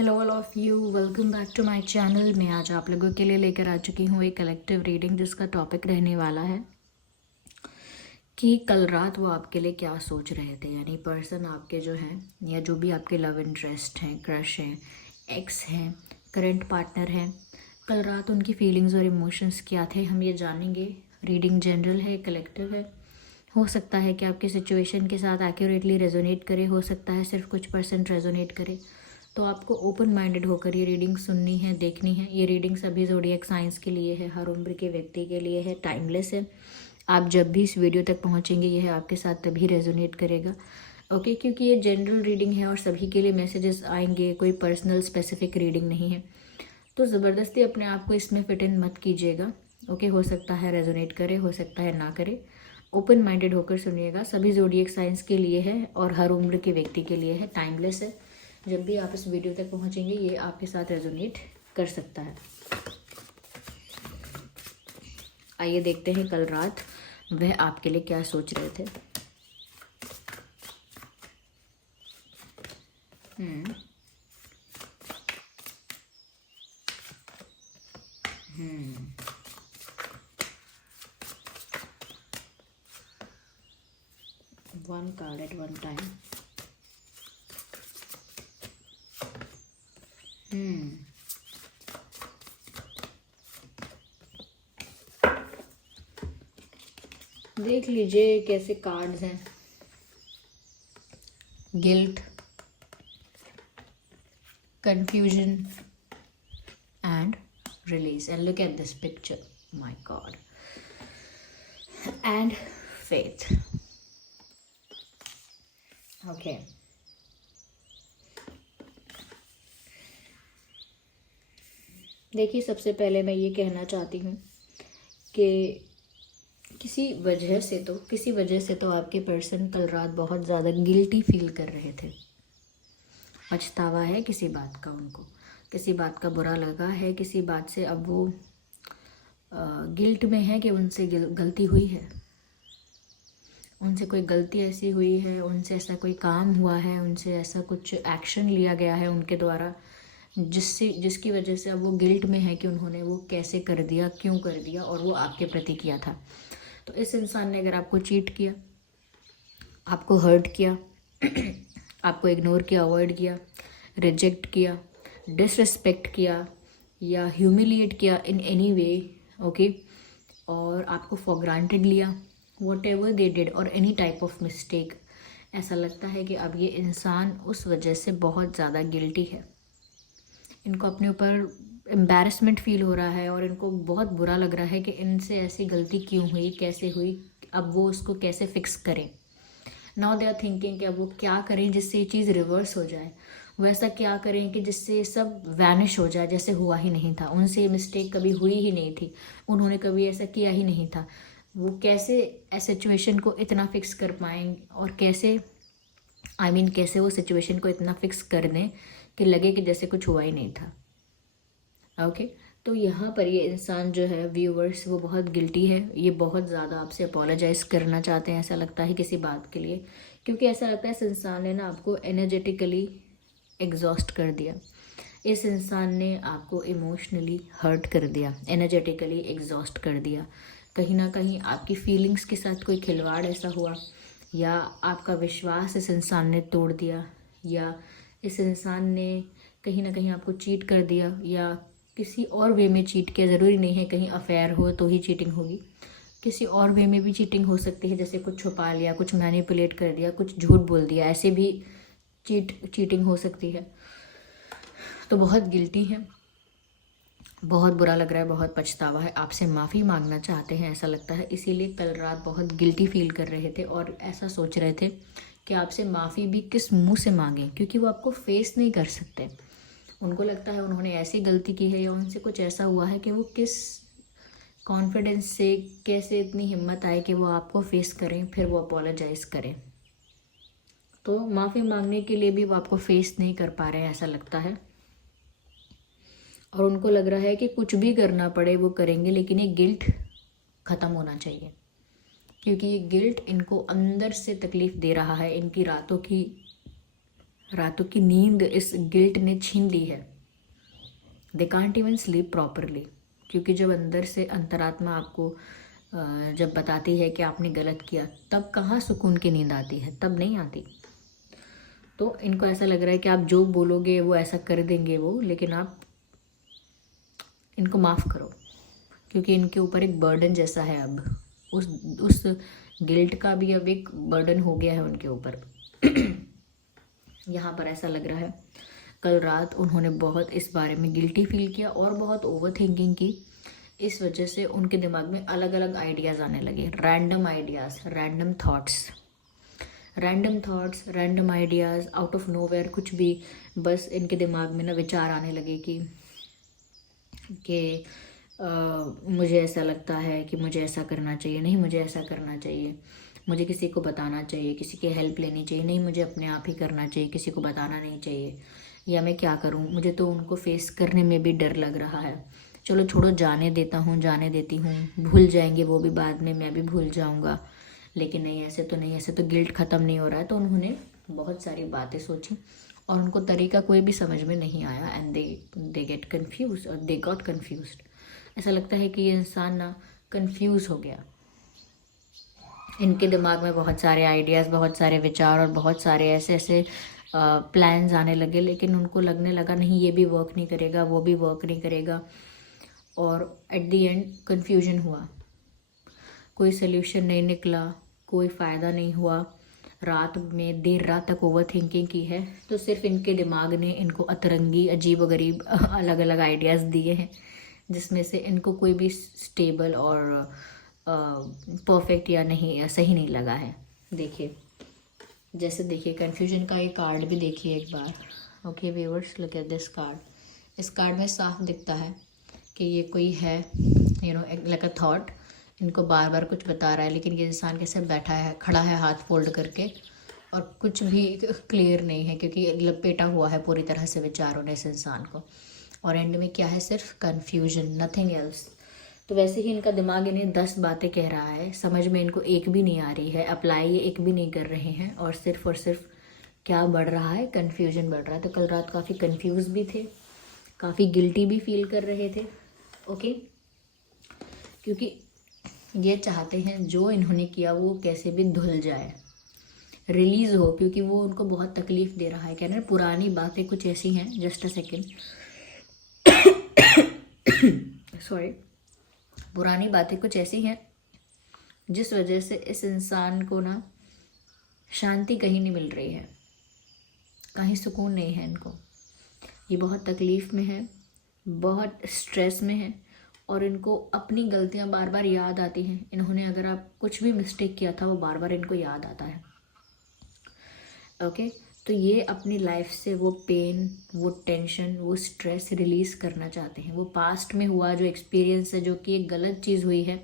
Hello all of you, welcome back to my channel. मैं आज आप लोगों के लिए लेकर आ चुकी हूँ एक कलेक्टिव रीडिंग जिसका टॉपिक रहने वाला है कि कल रात वो आपके लिए क्या सोच रहे थे। यानी पर्सन आपके जो हैं या जो भी आपके लव इंटरेस्ट हैं, क्रश हैं, एक्स हैं, करंट पार्टनर हैं, कल रात उनकी फीलिंग्स और इमोशंस क्या थे, हम ये जानेंगे। रीडिंग जनरल है, कलेक्टिव है। हो सकता है कि आपके सिचुएशन के साथ एक्यूरेटली रेजोनेट करे, हो सकता है सिर्फ कुछ परसेंट रेजोनेट करे। तो आपको ओपन माइंडेड होकर ये रीडिंग सुननी है, देखनी है। ये रीडिंग सभी ज़ोडिएक साइंस के लिए है, हर उम्र के व्यक्ति के लिए है, टाइमलेस है। आप जब भी इस वीडियो तक पहुंचेंगे यह आपके साथ तभी रेजोनेट करेगा, ओके। क्योंकि ये जनरल रीडिंग है और सभी के लिए मैसेजेस आएंगे, कोई पर्सनल स्पेसिफिक रीडिंग नहीं है। तो ज़बरदस्ती अपने आप को इसमें फिट इन मत कीजिएगा, ओके। हो सकता है रेजोनेट करे, हो सकता है ना करे। ओपन माइंडेड होकर सुनिएगा। सभी ज़ोडिएक साइंस के लिए है और हर उम्र के व्यक्ति के लिए है, टाइमलेस है। जब भी आप इस वीडियो तक पहुंचेंगे ये आपके साथ रेजोनेट कर सकता है। आइए देखते हैं कल रात वह आपके लिए क्या सोच रहे थे। Hmm hmm one card at one time. देख लीजिए कैसे कार्ड्स हैं। Guilt, confusion and release, and look at this picture, my god, and faith, okay। देखिए, सबसे पहले मैं ये कहना चाहती हूँ कि किसी वजह से तो आपके पर्सन कल रात बहुत ज़्यादा गिल्टी फील कर रहे थे। पछतावा है किसी बात का, उनको किसी बात का बुरा लगा है, किसी बात से अब वो गिल्ट में है कि उनसे गलती हुई है, उनसे कोई गलती ऐसी हुई है, उनसे ऐसा कोई काम हुआ है, उनसे ऐसा कुछ एक्शन लिया गया है उनके द्वारा जिसकी वजह से अब वो गिल्ट में है कि उन्होंने वो कैसे कर दिया, क्यों कर दिया, और वो आपके प्रति किया था। तो इस इंसान ने अगर आपको चीट किया, आपको हर्ट किया, आपको इग्नोर किया, अवॉइड किया, रिजेक्ट किया, डिसरिस्पेक्ट किया या ह्यूमिलिएट किया इन एनी वे, ओके, और आपको फॉर ग्रांटेड लिया, वॉट एवर दे डिड, और एनी टाइप ऑफ मिस्टेक, ऐसा लगता है कि अब ये इंसान उस वजह से बहुत ज़्यादा गिल्टी है। इनको अपने ऊपर एम्बैरसमेंट फील हो रहा है और इनको बहुत बुरा लग रहा है कि इनसे ऐसी गलती क्यों हुई, कैसे हुई, अब वो उसको कैसे फिक्स करें। नाउ दे आर थिंकिंग कि अब वो क्या करें जिससे ये चीज़ रिवर्स हो जाए, वो ऐसा क्या करें कि जिससे ये सब वैनिश हो जाए, जैसे हुआ ही नहीं था, उनसे मिस्टेक कभी हुई ही नहीं थी, उन्होंने कभी ऐसा किया ही नहीं था। वो कैसे सिचुएशन को इतना फिक्स कर पाएंगे और कैसे कैसे वो सिचुएशन को इतना फिक्स कर दें कि लगे कि जैसे कुछ हुआ ही नहीं था, ओके। तो यहाँ पर ये इंसान जो है व्यूवर्स, वो बहुत गिल्टी है। ये बहुत ज़्यादा आपसे अपोलोजाइज़ करना चाहते हैं, ऐसा लगता है किसी बात के लिए, क्योंकि ऐसा लगता है इस इंसान ने ना आपको एनर्जेटिकली एग्जॉस्ट कर दिया। इस इंसान ने आपको इमोशनली हर्ट कर दिया, एनर्जेटिकली एग्जॉस्ट कर दिया। कहीं ना कहीं आपकी फीलिंग्स के साथ कोई खिलवाड़ ऐसा हुआ, या आपका विश्वास इस इंसान ने तोड़ दिया, या इस इंसान ने कहीं ना कहीं आपको चीट कर दिया, या किसी और वे में चीट किया। ज़रूरी नहीं है कहीं अफेयर हो तो ही चीटिंग होगी, किसी और वे में भी चीटिंग हो सकती है, जैसे कुछ छुपा लिया, कुछ मैनिपुलेट कर दिया, कुछ झूठ बोल दिया, ऐसे भी चीटिंग हो सकती है। तो बहुत गिल्टी है, बहुत बुरा लग रहा है, बहुत पछतावा है, आपसे माफ़ी मांगना चाहते हैं ऐसा लगता है। इसीलिए कल रात बहुत गिल्टी फील कर रहे थे और ऐसा सोच रहे थे कि आपसे माफ़ी भी किस मुंह से मांगें, क्योंकि वो आपको फेस नहीं कर सकते। उनको लगता है उन्होंने ऐसी गलती की है या उनसे कुछ ऐसा हुआ है कि वो किस कॉन्फिडेंस से, कैसे इतनी हिम्मत आए कि वो आपको फेस करें, फिर वो अपोलोजाइज़ करें। तो माफ़ी मांगने के लिए भी वो आपको फेस नहीं कर पा रहे हैं ऐसा लगता है, और उनको लग रहा है कि कुछ भी करना पड़े वो करेंगे, लेकिन ये गिल्ट ख़त्म होना चाहिए, क्योंकि ये गिल्ट इनको अंदर से तकलीफ़ दे रहा है। इनकी रातों की रातों की नींद इस गिल्ट ने छीन ली है। They can't even sleep properly, क्योंकि जब अंदर से अंतरात्मा आपको जब बताती है कि आपने गलत किया, तब कहाँ सुकून की नींद आती है, तब नहीं आती। तो इनको ऐसा लग रहा है कि आप जो बोलोगे वो ऐसा कर देंगे वो, लेकिन आप इनको माफ़ करो, क्योंकि इनके ऊपर एक बर्डन जैसा है अब, उस गिल्ट का भी अब एक बर्डन हो गया है उनके ऊपर। यहाँ पर ऐसा लग रहा है कल रात उन्होंने बहुत इस बारे में गिल्टी फील किया और बहुत ओवर थिंकिंग की। इस वजह से उनके दिमाग में अलग अलग आइडियाज़ आने लगे, random ideas, random thoughts, random ideas, out of nowhere कुछ भी, बस इनके दिमाग में ना विचार आने लगे कि मुझे ऐसा लगता है कि मुझे ऐसा करना चाहिए, नहीं मुझे ऐसा करना चाहिए, मुझे किसी को बताना चाहिए, किसी की हेल्प लेनी चाहिए, नहीं मुझे अपने आप ही करना चाहिए, किसी को बताना नहीं चाहिए, या मैं क्या करूं, मुझे तो उनको फेस करने में भी डर लग रहा है, चलो छोड़ो जाने देती हूँ, भूल जाएंगे वो भी बाद में, मैं भी भूल जाऊँगा, लेकिन नहीं ऐसे तो गिल्ट ख़त्म नहीं हो रहा है। तो उन्होंने बहुत सारी बातें सोची और उनको तरीका कोई भी समझ में नहीं आया, एंड दे गेट कन्फ्यूज और दे गॉट कन्फ्यूज्ड। ऐसा लगता है कि ये इंसान ना कन्फ्यूज़ हो गया। इनके दिमाग में बहुत सारे आइडियाज़, बहुत सारे विचार और बहुत सारे ऐसे प्लान्स आने लगे, लेकिन उनको लगने लगा नहीं ये भी वर्क नहीं करेगा, वो भी वर्क नहीं करेगा, और एट द एंड कन्फ्यूजन हुआ, कोई सल्यूशन नहीं निकला, कोई फ़ायदा नहीं हुआ। रात में देर रात तक ओवर थिंकिंग की है, तो सिर्फ इनके दिमाग ने इनको अतरंगी अजीब गरीब अलग अलग आइडियाज़ दिए हैं, जिसमें से इनको कोई भी स्टेबल और परफेक्ट या नहीं सही नहीं लगा है। देखिए, जैसे देखिए कन्फ्यूजन का एक कार्ड भी देखिए एक बार। Okay viewers, look at this card. इस कार्ड में साफ दिखता है कि ये कोई है, लाइक अ थॉट, इनको बार बार कुछ बता रहा है, लेकिन ये इंसान कैसे बैठा है, खड़ा है हाथ फोल्ड करके, और कुछ भी क्लियर नहीं है, क्योंकि लपेटा हुआ है पूरी तरह से विचारों ने इस इंसान को, और एंड में क्या है, सिर्फ कन्फ्यूजन, नथिंग एल्स। तो वैसे ही इनका दिमाग इन्हें 10 बातें कह रहा है, समझ में इनको एक भी नहीं आ रही है, अप्लाई ये एक भी नहीं कर रहे हैं, और सिर्फ क्या बढ़ रहा है, कन्फ्यूजन बढ़ रहा है। तो कल रात काफ़ी कन्फ्यूज भी थे, काफ़ी गिल्टी भी फील कर रहे थे। ओके, क्योंकि ये चाहते हैं जो इन्होंने किया वो कैसे भी धुल जाए, रिलीज़ हो, क्योंकि वो उनको बहुत तकलीफ़ दे रहा है। कहना है पुरानी बातें कुछ ऐसी हैं, जस्ट अ सेकेंड, सॉरी, पुरानी बातें कुछ ऐसी हैं जिस वजह से इस इंसान को ना शांति कहीं नहीं मिल रही है, कहीं सुकून नहीं है इनको। ये बहुत तकलीफ़ में है, बहुत स्ट्रेस में है, और इनको अपनी गलतियां बार बार याद आती हैं। इन्होंने अगर आप कुछ भी मिस्टेक किया था वो बार बार इनको याद आता है। ओके, तो ये अपनी लाइफ से वो पेन, वो टेंशन, वो स्ट्रेस रिलीज़ करना चाहते हैं। वो पास्ट में हुआ जो एक्सपीरियंस है, जो कि एक गलत चीज़ हुई है,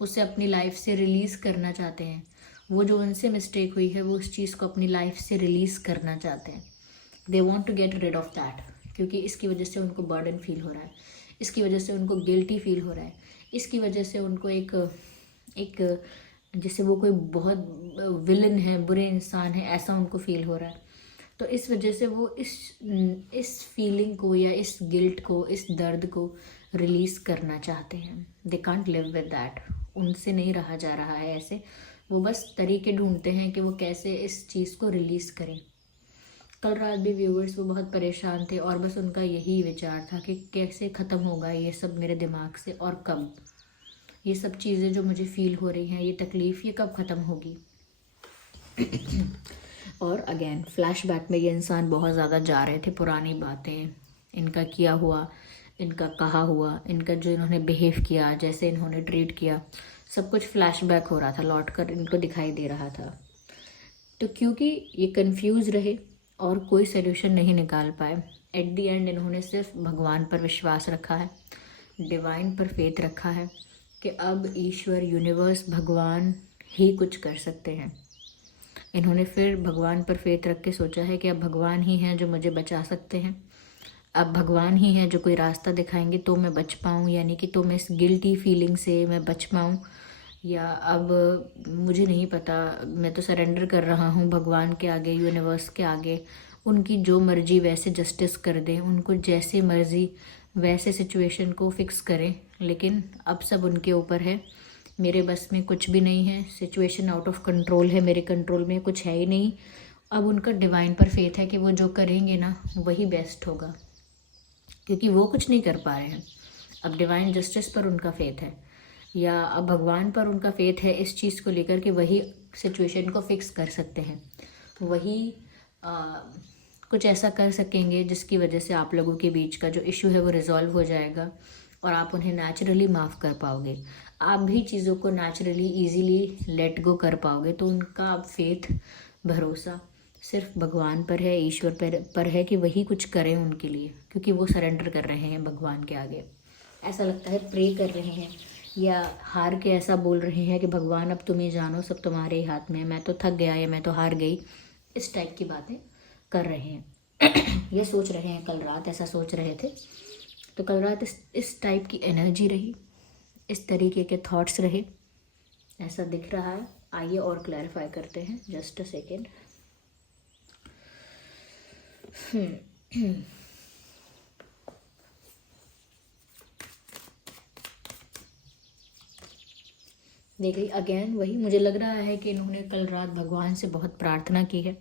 उससे अपनी लाइफ से रिलीज़ करना चाहते हैं। वो जो उनसे मिस्टेक हुई है वो उस चीज़ को अपनी लाइफ से रिलीज़ करना चाहते हैं। They want to get rid of that, क्योंकि इसकी वजह से उनको बर्डन फील हो रहा है, इसकी वजह से उनको गिल्टी फील हो रहा है, इसकी वजह से उनको एक जैसे वो कोई बहुत विलन है, बुरे इंसान है, ऐसा उनको फील हो रहा है। तो इस वजह से वो इस फीलिंग को या इस गिल्ट को, इस दर्द को रिलीज़ करना चाहते हैं। They can't live with that, उनसे नहीं रहा जा रहा है ऐसे। वो बस तरीके ढूंढते हैं कि वो कैसे इस चीज़ को रिलीज़ करें। कल रात भी व्यूअर्स वो बहुत परेशान थे, और बस उनका यही विचार था कि कैसे ख़त्म होगा ये सब मेरे दिमाग से, और कब ये सब चीज़ें जो मुझे फ़ील हो रही हैं, ये तकलीफ़, ये कब ख़त्म होगी। और अगेन फ्लैशबैक में ये इंसान बहुत ज़्यादा जा रहे थे, पुरानी बातें, इनका किया हुआ, इनका कहा हुआ, इनका जो इन्होंने बिहेव किया, जैसे इन्होंने ट्रीट किया, सब कुछ फ्लैशबैक हो रहा था, लौट कर इनको दिखाई दे रहा था। तो क्योंकि ये कंफ्यूज रहे और कोई सोल्यूशन नहीं निकाल पाए, एट दी एंड इन्होंने सिर्फ भगवान पर विश्वास रखा है, डिवाइन पर फेथ रखा है कि अब ईश्वर, यूनिवर्स, भगवान ही कुछ कर सकते हैं। इन्होंने फिर भगवान पर फेथ रख के सोचा है कि अब भगवान ही हैं जो मुझे बचा सकते हैं, अब भगवान ही हैं जो कोई रास्ता दिखाएंगे तो मैं बच पाऊँ, यानी कि तो मैं इस गिल्टी फीलिंग से मैं बच पाऊँ, या अब मुझे नहीं पता, मैं तो सरेंडर कर रहा हूँ भगवान के आगे, यूनिवर्स के आगे, उनकी जो मर्जी वैसे जस्टिस कर दें, उनको जैसे मर्जी वैसे सिचुएशन को फिक्स करें। लेकिन अब सब उनके ऊपर है, मेरे बस में कुछ भी नहीं है। सिचुएशन आउट ऑफ कंट्रोल है, मेरे कंट्रोल में कुछ है ही नहीं। अब उनका डिवाइन पर फेथ है कि वो जो करेंगे ना वही बेस्ट होगा, क्योंकि वो कुछ नहीं कर पा रहे हैं। अब डिवाइन जस्टिस पर उनका फेथ है, या अब भगवान पर उनका फेथ है इस चीज़ को लेकर कि वही सिचुएशन को फिक्स कर सकते हैं, वही कुछ ऐसा कर सकेंगे जिसकी वजह से आप लोगों के बीच का जो इशू है वो रिजॉल्व हो जाएगा और आप उन्हें नेचुरली माफ़ कर पाओगे। आप भी चीज़ों को नेचुरली इजीली लेट गो कर पाओगे। तो उनका अब फेथ, भरोसा सिर्फ भगवान पर है, ईश्वर पर है कि वही कुछ करें उनके लिए, क्योंकि वो सरेंडर कर रहे हैं भगवान के आगे। ऐसा लगता है प्रे कर रहे हैं या हार के ऐसा बोल रहे हैं कि भगवान अब तुम ही जानो, सब तुम्हारे ही हाथ में है, मैं तो थक गया या मैं तो हार गई, इस टाइप की बातें कर रहे हैं। ये सोच रहे हैं, कल रात ऐसा सोच रहे थे। तो कल रात इस टाइप की एनर्जी रही, इस तरीके के थॉट्स रहे, ऐसा दिख रहा है। आइए और क्लैरिफाई करते हैं, जस्ट अ सेकेंड। देखिए अगेन वही मुझे लग रहा है कि इन्होंने कल रात भगवान से बहुत प्रार्थना की है,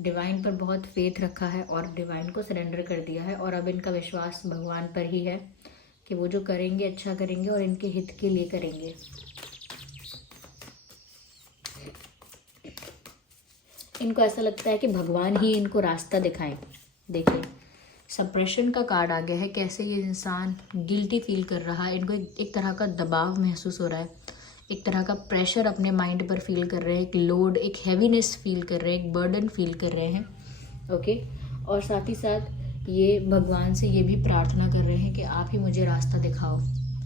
डिवाइन पर बहुत फेथ रखा है और डिवाइन को सरेंडर कर दिया है। और अब इनका विश्वास भगवान पर ही है कि वो जो करेंगे अच्छा करेंगे और इनके हित के लिए करेंगे। इनको ऐसा लगता है कि भगवान ही इनको रास्ता दिखाए। देखिए सप्रेशन का कार्ड आ गया है, कैसे ये इंसान गिल्टी फील कर रहा है, इनको एक तरह का दबाव महसूस हो रहा है, एक तरह का प्रेशर अपने माइंड पर फील कर रहे हैं, एक लोड, एक हैवीनेस फील कर रहे हैं, एक बर्डन फील कर रहे हैं। ओके, और साथ ही साथ ये भगवान से ये भी प्रार्थना कर रहे हैं कि आप ही मुझे रास्ता दिखाओ,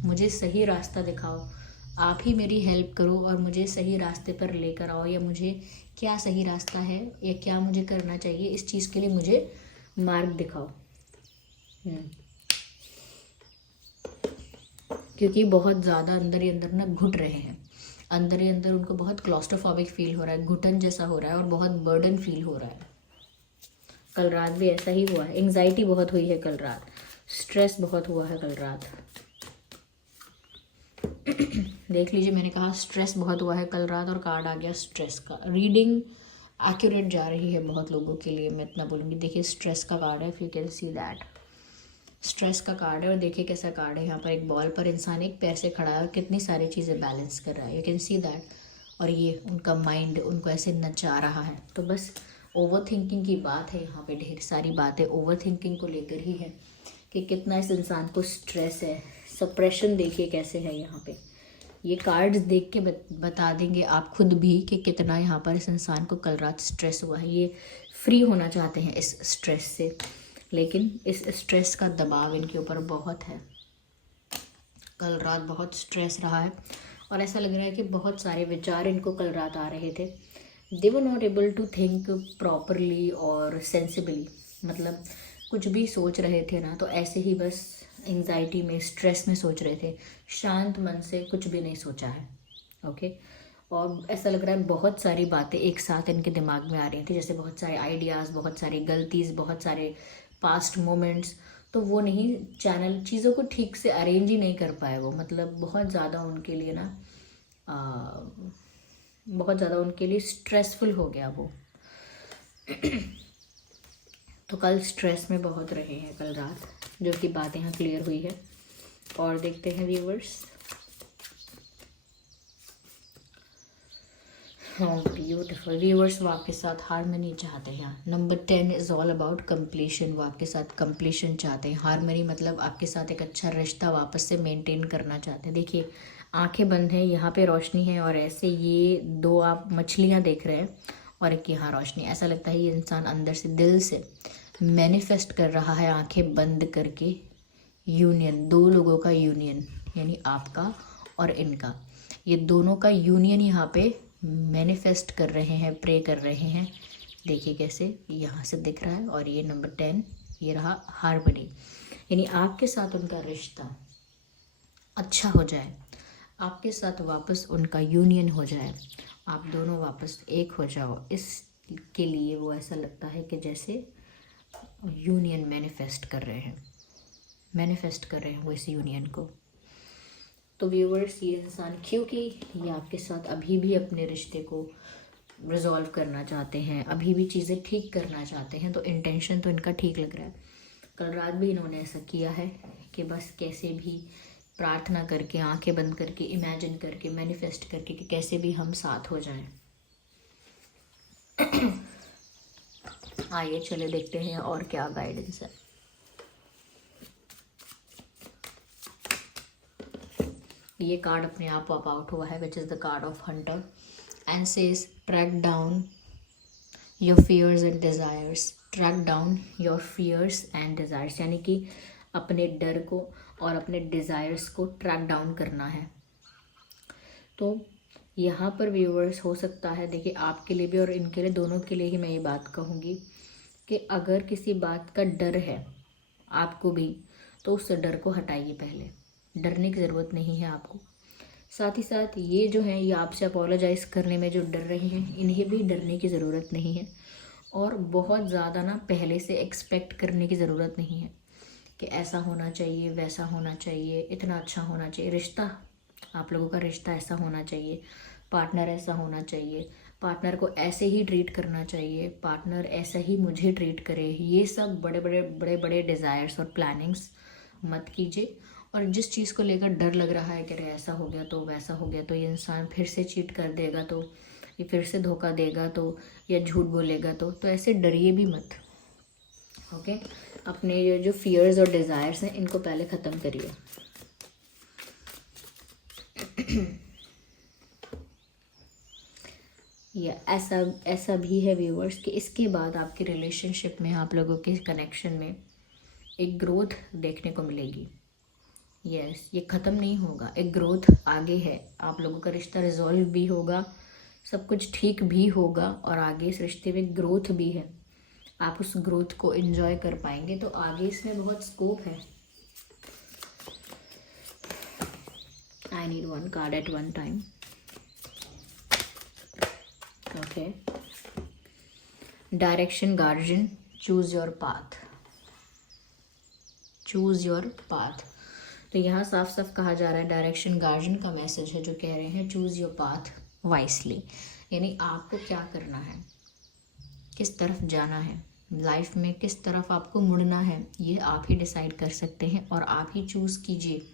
मुझे सही रास्ता दिखाओ, आप ही मेरी हेल्प करो और मुझे सही रास्ते पर लेकर आओ, या मुझे क्या सही रास्ता है या क्या मुझे करना चाहिए, इस चीज़ के लिए मुझे मार्ग दिखाओ। क्योंकि बहुत ज़्यादा अंदर ही अंदर ना घुट रहे हैं, अंदर ही अंदर उनको बहुत क्लॉस्ट्रोफोबिक फील हो रहा है, घुटन जैसा हो रहा है और बहुत बर्डन फील हो रहा है। कल रात भी ऐसा ही हुआ है, एंग्जाइटी बहुत हुई है कल रात, स्ट्रेस बहुत हुआ है कल रात। देख लीजिए, मैंने कहा स्ट्रेस बहुत हुआ है कल रात और कार्ड आ गया स्ट्रेस का। रीडिंग एक्यूरेट जा रही है बहुत लोगों के लिए, मैं इतना बोलूँगी। देखिए स्ट्रेस का कार्ड है, if you can see that, stress का कार्ड है। और देखिए कैसा कार्ड है, यहाँ पर एक बॉल पर इंसान एक पैर से खड़ा है और कितनी सारी चीज़ें बैलेंस कर रहा है, यू कैन सी दैट। और ये उनका माइंड उनको ऐसे नचा रहा है। तो बस ओवर थिंकिंग की बात है यहाँ पे, ढेर सारी बातें ओवर थिंकिंग को लेकर ही है कि कितना इस इंसान को स्ट्रेस है। सप्रेशन देखिए कैसे है यहाँ पे, ये कार्ड्स देख के बता देंगे आप खुद भी कि कितना यहाँ पर इस इंसान को कल रात स्ट्रेस हुआ है। ये फ्री होना चाहते हैं इस स्ट्रेस से, लेकिन इस स्ट्रेस का दबाव इनके ऊपर बहुत है। कल रात बहुत स्ट्रेस रहा है और ऐसा लग रहा है कि बहुत सारे विचार इनको कल रात आ रहे थे। They were not able to think properly और सेंसिबली, मतलब कुछ भी सोच रहे थे ना तो ऐसे ही बस एंग्जाइटी में, स्ट्रेस में सोच रहे थे, शांत मन से कुछ भी नहीं सोचा है। ओके, और ऐसा लग रहा है बहुत सारी बातें एक साथ इनके दिमाग में आ रही थी, जैसे बहुत सारे आइडियाज़, बहुत सारी गलतीज, बहुत सारे पास्ट मोमेंट्स। तो वो नहीं चैनल चीज़ों को ठीक से अरेंज ही नहीं कर पाए वो, मतलब बहुत ज़्यादा उनके लिए ना बहुत ज़्यादा उनके लिए स्ट्रेसफुल हो गया वो। तो कल स्ट्रेस में बहुत रहे हैं कल रात, जो कि बात यहाँ क्लियर हुई है। और देखते हैं व्यूवर्स, हाँ ब्यूटीफुल व्यूवर्स, वो आपके साथ हारमनी चाहते हैं। Number 10 is all about completion. वो आपके साथ कंप्लीशन चाहते हैं। हारमनी मतलब आपके साथ एक अच्छा रिश्ता वापस से मेंटेन करना चाहते हैं। देखिए आंखें बंद हैं, यहाँ पे रोशनी है और ऐसे ये दो आप मछलियाँ देख रहे हैं और एक यहाँ रोशनी। ऐसा लगता है ये इंसान अंदर से, दिल से मैनिफेस्ट कर रहा है आंखें बंद करके यूनियन, दो लोगों का यूनियन, यानी आपका और इनका, ये दोनों का यूनियन यहाँ पे मैनिफेस्ट कर रहे हैं, प्रे कर रहे हैं। देखिए कैसे यहाँ से दिख रहा है। और ये नंबर 10, ये रहा हार्मनी, यानी आपके साथ उनका रिश्ता अच्छा हो जाए, आपके साथ वापस उनका यूनियन हो जाए, आप दोनों वापस एक हो जाओ। इसके लिए वो ऐसा लगता है कि जैसे यूनियन मैनिफेस्ट कर रहे हैं, वो इस यूनियन को। तो व्यूवर्स, ये इंसान क्योंकि ये आपके साथ अभी भी अपने रिश्ते को रिजॉल्व करना चाहते हैं, अभी भी चीज़ें ठीक करना चाहते हैं, तो इंटेंशन तो इनका ठीक लग रहा है। कल रात भी इन्होंने ऐसा किया है कि बस कैसे भी प्रार्थना करके, आंखें बंद करके, इमेजिन करके, मैनिफेस्ट करके कि कैसे भी हम साथ हो जाएं। आइए चले देखते हैं और क्या गाइडेंस है। ये कार्ड अपने आप पॉप आउट हुआ है, which is the card of hunter and sage track down your fears and desires. Track down your fears and desires, यानी कि अपने डर को और अपने डिज़ायर्स को ट्रैक डाउन करना है। तो यहाँ पर व्यूअर्स हो सकता है, देखिए आपके लिए भी और इनके लिए, दोनों के लिए ही मैं ये बात कहूँगी कि अगर किसी बात का डर है आपको भी, तो उस डर को हटाइए। पहले डरने की ज़रूरत नहीं है आपको। साथ ही साथ ये जो है, ये आपसे अपोलोजाइज़ करने में जो डर रहे हैं, इन्हें भी डरने की ज़रूरत नहीं है। और बहुत ज़्यादा ना पहले से एक्सपेक्ट करने की ज़रूरत नहीं है कि ऐसा होना चाहिए, वैसा होना चाहिए, इतना अच्छा होना चाहिए रिश्ता, आप लोगों का रिश्ता ऐसा होना चाहिए, पार्टनर ऐसा होना चाहिए, पार्टनर को ऐसे ही ट्रीट करना चाहिए, पार्टनर ऐसा ही मुझे ट्रीट करे। ये सब बड़े बड़े डिज़ायर्स और प्लानिंग्स मत कीजिए। और जिस चीज़ को लेकर डर लग रहा है कि अरे ऐसा हो गया तो, वैसा हो गया तो, ये इंसान फिर से चीट कर देगा तो, ये फिर से धोखा देगा तो, या झूठ बोलेगा तो ऐसे डरिए भी मत। ओके, अपने ये जो फियर्स और डिज़ायर्स हैं, इनको पहले ख़त्म करिए। या ऐसा भी है व्यूअर्स कि इसके बाद आपके रिलेशनशिप में, आप लोगों के कनेक्शन में एक ग्रोथ देखने को मिलेगी। यस, ये ख़त्म नहीं होगा, एक ग्रोथ आगे है। आप लोगों का रिश्ता रिजॉल्व भी होगा, सब कुछ ठीक भी होगा, और आगे इस रिश्ते में ग्रोथ भी है। आप उस ग्रोथ को एंजॉय कर पाएंगे, तो आगे इसमें बहुत स्कोप है। I need one card at one time. Okay, direction guardian, choose your path, choose your path. तो यहाँ साफ साफ कहा जा रहा है, डायरेक्शन गार्जियन का मैसेज है जो कह रहे हैं चूज योर पाथ वाइसली, यानी आपको क्या करना है, किस तरफ जाना है लाइफ में, किस तरफ आपको मुड़ना है, ये आप ही डिसाइड कर सकते हैं और आप ही चूज़ कीजिए।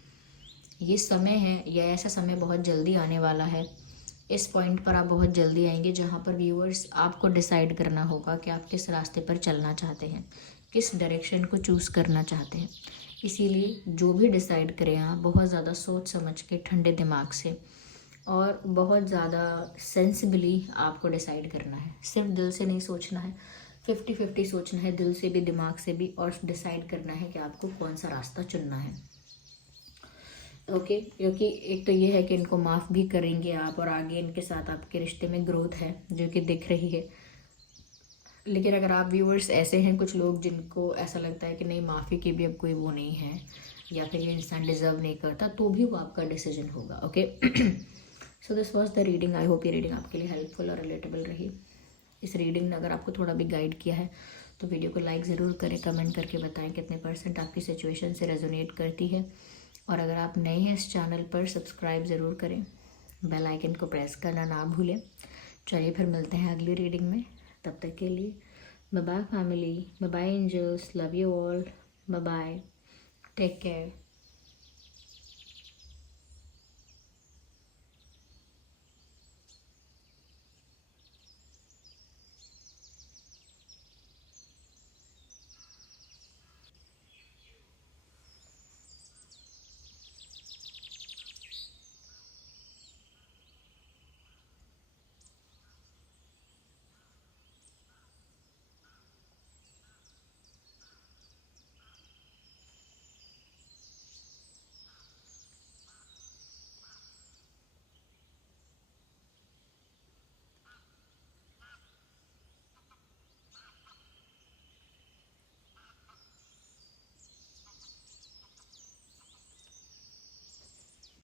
ये समय है, या ऐसा समय बहुत जल्दी आने वाला है, इस पॉइंट पर आप बहुत जल्दी आएंगे जहाँ पर व्यूअर्स आपको डिसाइड करना होगा कि आप किस रास्ते पर चलना चाहते हैं, किस डायरेक्शन को चूज़ करना चाहते हैं। इसीलिए जो भी डिसाइड करें आप, बहुत ज़्यादा सोच समझ के, ठंडे दिमाग से, और बहुत ज़्यादा सेंसिबली आपको डिसाइड करना है। सिर्फ दिल से नहीं सोचना है, 50-50 सोचना है, दिल से भी दिमाग से भी, और डिसाइड करना है कि आपको कौन सा रास्ता चुनना है। ओके, क्योंकि एक तो ये है कि इनको माफ़ भी करेंगे आप, और आगे इनके साथ आपके रिश्ते में ग्रोथ है जो कि दिख रही है। लेकिन अगर आप व्यूअर्स ऐसे हैं, कुछ लोग जिनको ऐसा लगता है कि नहीं, माफ़ी की भी अब कोई वो नहीं है, या फिर ये इंसान डिज़र्व नहीं करता, तो भी वो आपका डिसीजन होगा। Okay, so this was the reading. I hope ये रीडिंग आपके लिए हेल्पफुल और रिलेटेबल रही। इस रीडिंग ने अगर आपको थोड़ा भी गाइड किया है तो वीडियो को लाइक ज़रूर करें, कमेंट करके बताएं कितने % आपकी सिचुएशन से रेजोनेट करती है। और अगर आप नए हैं इस चैनल पर, सब्सक्राइब ज़रूर करें, बेल आइकन को प्रेस करना ना भूलें। चलिए फिर मिलते हैं अगली रीडिंग में, तब तक के लिए bye bye family, bye bye angels, love you all, bye bye, take care.